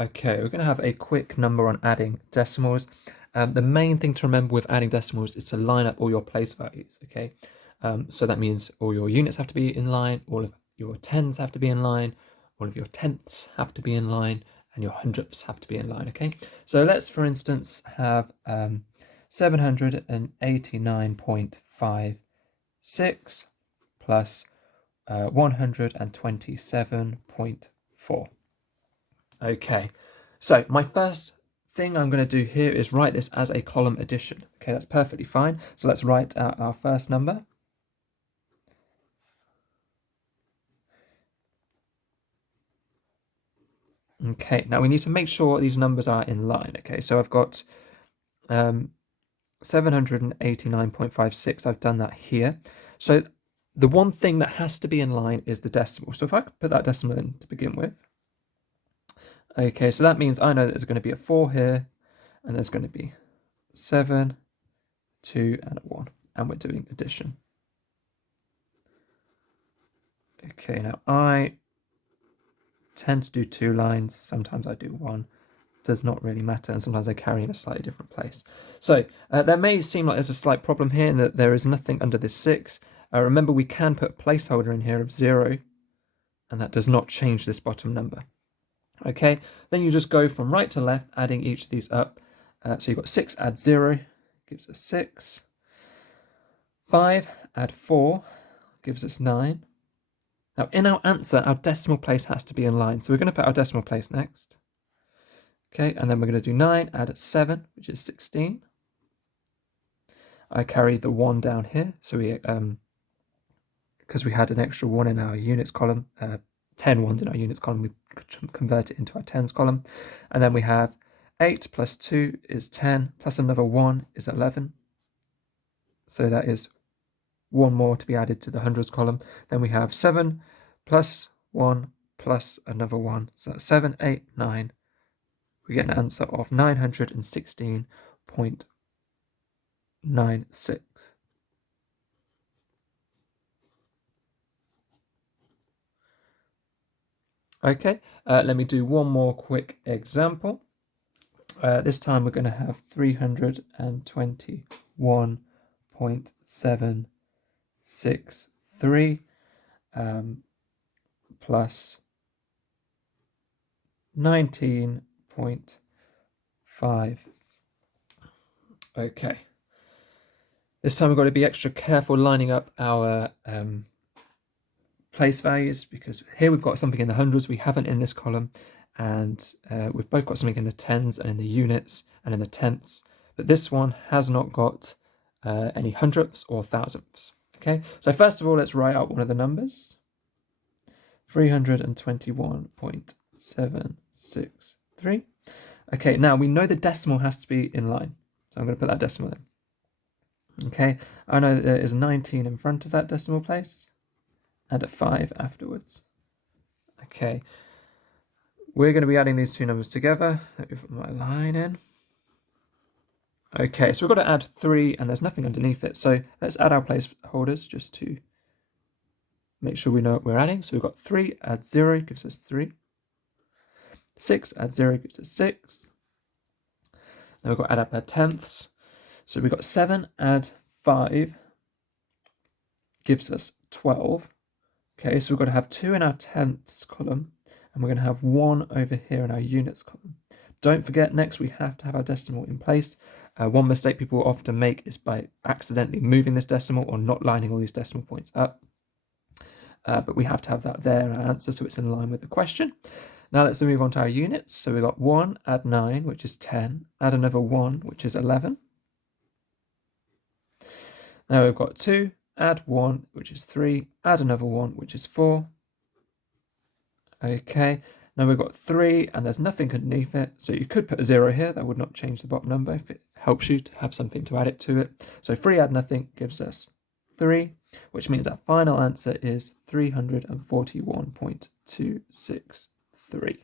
Okay, we're going to have a quick number on adding decimals. The main thing to remember with adding decimals is to line up all your place values, okay? So that means all your units have to be in line, all of your tens have to be in line, all of your tenths have to be in line, and your hundredths have to be in line, okay? So let's, for instance, have 789.56 plus 127.4. Okay, so my first thing I'm going to do here is write this as a column addition. Okay, that's perfectly fine. So let's write out our first number. Okay, now we need to make sure these numbers are in line. Okay, so I've got 789.56. I've done that here. So the one thing that has to be in line is the decimal. So if I could put that decimal in to begin with. Okay, so that means I know that there's going to be a 4 here, and there's going to be 7, 2, and a 1, and we're doing addition. Okay, now I tend to do 2 lines, sometimes I do 1, does not really matter, and sometimes I carry in a slightly different place. So there may seem like there's a slight problem here in that there is nothing under this 6. Remember, we can put a placeholder in here of 0, and that does not change this bottom number. Okay, then you just go from right to left, adding each of these up. So you've got 6 add 0, gives us 6. 5 add 4, gives us 9. Now in our answer, our decimal place has to be in line. So we're going to put our decimal place next. Okay, and then we're going to do 9 add 7, which is 16. I carry the 1 down here. So we, because we had an extra 1 in our units column, 10 ones in our units column, we convert it into our tens column. And then we have 8 plus 2 is 10, plus another 1 is 11. So that is 1 more to be added to the hundreds column. Then we have 7 plus 1 plus another 1. So that's 7, 8, 9. We get an answer of 916.96. Okay, let me do one more quick example. This time we're going to have 321.763 plus 19.5. Okay. This time we've got to be extra careful lining up our place values, because here we've got something in the hundreds we haven't in this column, and we've both got something in the tens and in the units and in the tenths, but this one has not got any hundredths or thousandths. Okay, so first of all, let's write out one of the numbers. 321.763. Okay, now we know the decimal has to be in line, so I'm going to put that decimal in. Okay, I know that there is 19 in front of that decimal place and a 5 afterwards. Okay, we're going to be adding these two numbers together. Let me put my line in. Okay, so we've got to add 3, and there's nothing underneath it. So let's add our placeholders just to make sure we know what we're adding. So we've got 3 add 0 gives us 3. 6 add 0 gives us 6. Then we've got to add up our tenths. So we've got 7 add 5 gives us 12. Okay, so we've got to have 2 in our tenths column, and we're going to have 1 over here in our units column. Don't forget, next we have to have our decimal in place. One mistake people often make is by accidentally moving this decimal or not lining all these decimal points up. But we have to have that there in our answer, so it's in line with the question. Now let's move on to our units. So we've got 1 add 9, which is 10. Add another 1, which is 11. Now we've got 2 add 1, which is 3. Add another 1, which is 4. Okay, now we've got 3, and there's nothing underneath it, so you could put a 0 here. That would not change the bottom number if it helps you to have something to add it to it. So 3 add nothing gives us 3, which means our final answer is 341.263.